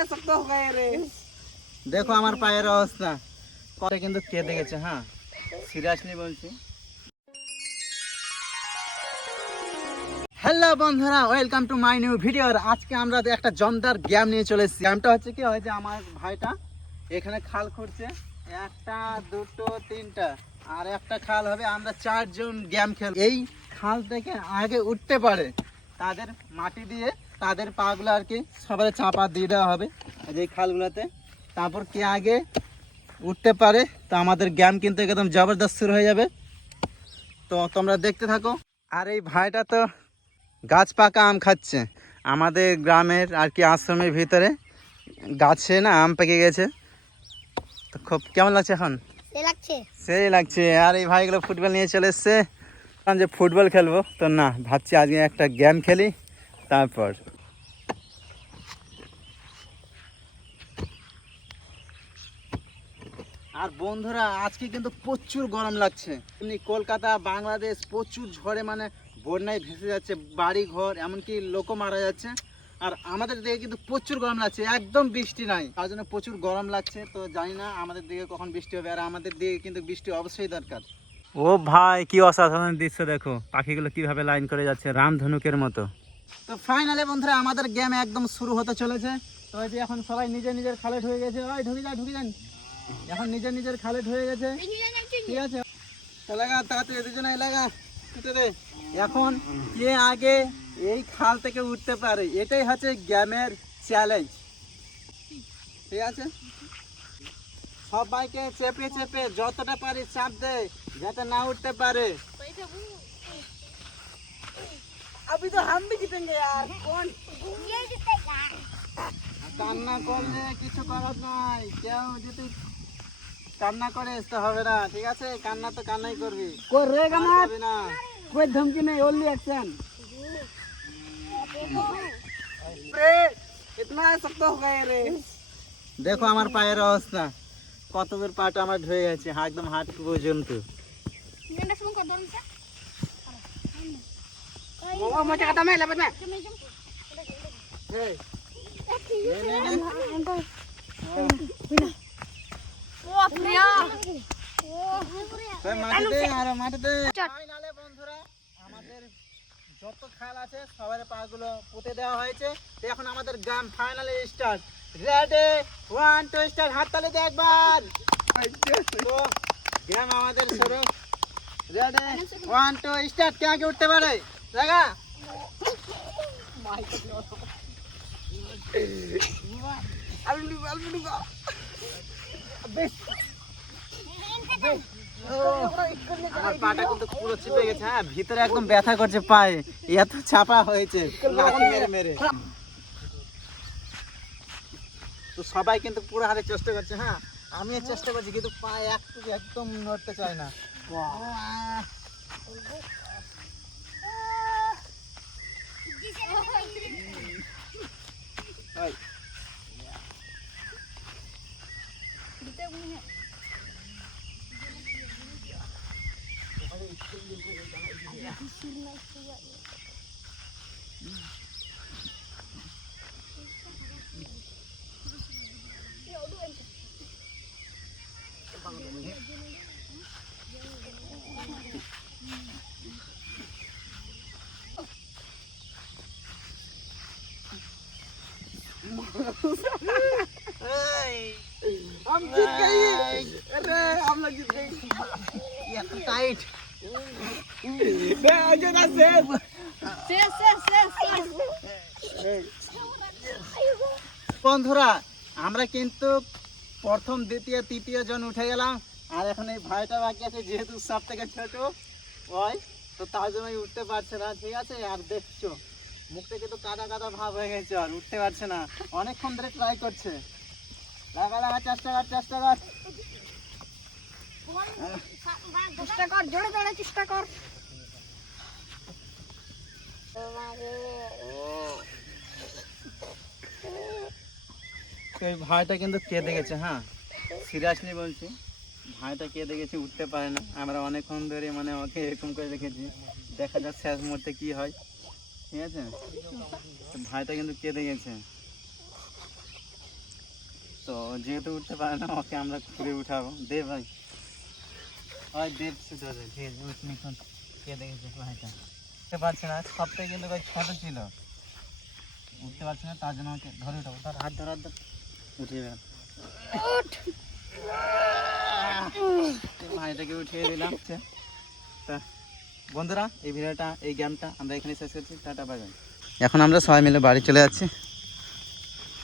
হয়ে দেখো আমার পায়ের অবস্থা। কত কিন্তু কেঁদে গেছে হ্যাঁ। সিরিয়াসলি বলছি। হ্যালো বন্ধুরা, welcome to my new video. আজকে আমরা একটা জমদার গেম নিয়ে চলে এসেছি। গেমটা হচ্ছে কি হয়েছে আমার ভাইটা, এখানে খাল খুঁড়ছে। একটা, দুটো, তিনটা, আর একটা খাল হবে আমরা চারজন গেম খেল এই খাল থেকে আগে উঠতে পারে। তাদের মাটি দিয়ে তাদের পাগুলো আর কি সবাই চাপা দিয়ে দেওয়া হবে। যে খালগুলোতে। তারপর কে আগে উঠতে পারে তো আমাদের গেম কিন্তু একদম জবরদস্ত শুরু হয়ে যাবে। তো তোমরা দেখতে থাকো। আর এই ভাইটা তো গাছ পাকা আম খাচ্ছে। আমাদের গ্রামের আর কি আশ্রমের ভিতরে গাছে না আম পেকে গেছে। তো খুব কেমন লাগছে এখন? লাগছে। সেই লাগছে। আর এই ভাইগুলো ফুটবল নিয়ে চলে এসছে। যে ফুটবল খেলব। তো না ভাবছি আজকে একটা গেম খেলি। তারপর? আর বন্ধুরা আজকে কিন্তু প্রচুর গরম লাগছে। এমনি কলকাতা বাংলাদেশ প্রচুর ঝড়ে মানে বন্যায় ভেসে যাচ্ছে বাড়ি ঘর এমনকি লোকও মারা যাচ্ছে। আর আমাদের দিকে কিন্তু প্রচুর গরম লাগছে একদম বৃষ্টি নাই। তার জন্য প্রচুর গরম লাগছে তো জানি না আমাদের দিকে কখন বৃষ্টি হবে আর আমাদের দিকে কিন্তু বৃষ্টি অবশ্যই দরকার। ও ভাই কি অসাধারণ দৃশ্য দেখো। পাখিগুলো কীভাবে লাইন করে যাচ্ছে রামধনুকের মতো। তো ফাইনালে বন্ধুরা আমাদের গেম একদম শুরু হতে চলেছে। তো এই যে এখন সবাই নিজের নিজের খালে ঢুকে গেছে। ওই ঢুকে যান ঢুকে যান। এখন নিজের নিজের খালে ঢুকে গেছে। ঠিক আছে? এলাকা তাড়াতাড়ি দুজনে এলাকা দে। এখন কে আগে এই খাল থেকে উঠতে পারে? এটাই হচ্ছে গেমের চ্যালেঞ্জ ঠিক আছে? সবাইকে চেপে চেপে যতটা পারি চাপ দেয় যাতে না উঠতে পারে। अभी तो हम भी जीतेंगे यार कौन ये জিতেগা কান্না করলে কিছু করার নাই কেউ যদি কান্না করে তো হবে না ঠিক আছে কান্না তো কান্নাই করবি कोई रहेगा আর मत করবি না कोई धमकी नहीं ओनली एक्शन रे इतना शक्त हो गए रे দেখো আমার পায়ের অবস্থা কত দূর পাটা আমার ধুয়ে গেছে হা- একদম হাট পর্যন্ত নিন্দা শুন কর দন আমাদের যত খাল আছে সবার পাগুলো পুঁতে দেওয়া হয়েছে এখন আমাদের গ্রাম ফাইনালে start ready one two start হাততালি দে একবার গ্রাম আমাদের শুরু রেডে ওয়ান টু স্টার্ট কে আগে উঠতে পারে হ্যাঁ ভিতরে একদম ব্যথা করছে পায়ে। এত ছাপা হয়েছে। লাঠি মেরে মেরে। তো সবাই কিন্তু পুরো হারে চেষ্টা করছে হ্যাঁ। আমি চেষ্টা করছি, কিন্তু পায়ে একটু একদম নড়তে চায় না। à Hey. I'm just going. Hey, I'm like just going. Yeah, tight. বন্ধুরা, আমরা কিন্তু প্রথম, দ্বিতীয়, তৃতীয় জন উঠে গেলাম। আর এখন এই ভাইটা বাকি আছে, যেহেতু সব থেকে ছোট হয় তো তার জন্যই উঠতে পারছে না। ঠিক আছে? আর দেখছ মুখ থেকে তো কাদা কাদা ভাব হয়ে গেছে, আর উঠতে পারছে না। অনেকক্ষণ ধরে ট্রাই করছে। লাগা লাগা চেষ্টা কর চেষ্টা কর। চেষ্টা কর, জোরে জোরে চেষ্টা কর। এই ভাইটা কিন্তু কেঁদে গেছে হ্যাঁ? সিরিয়াসলি বলছি, ভাইটা কেঁদে গেছে, উঠতে পারে না। আমরা অনেকক্ষণ ধরে মানে ওকে এরকম করে রেখেছি। দেখা যাক শেষ মুহূর্তে কি হয়। ঠিক আছে? ভাইটা কিন্তু কেঁদে গেছে। তো যেহেতু উঠতে পারে না, ওকে আমরা ঘুরে উঠাবো। দে ভাই। এখন কে দেখেছে? ভাইটা উঠতে পারছে না সবটাই কিন্তু ভাই ছোট ছিল। উঠতে পারছে না তার জন্য আমাকে ধরে উঠাবো। তার হাত ধর হাত উঠিয়ে গেল ভাইটাকে উঠিয়ে দিলাম। তা বন্ধুরা এই ভিডিওটা এই গেমটা আমরা এখানে শেষ করছি। Tata bye bye. এখন আমরা সবাই মিলে বাড়ি চলে যাচ্ছি।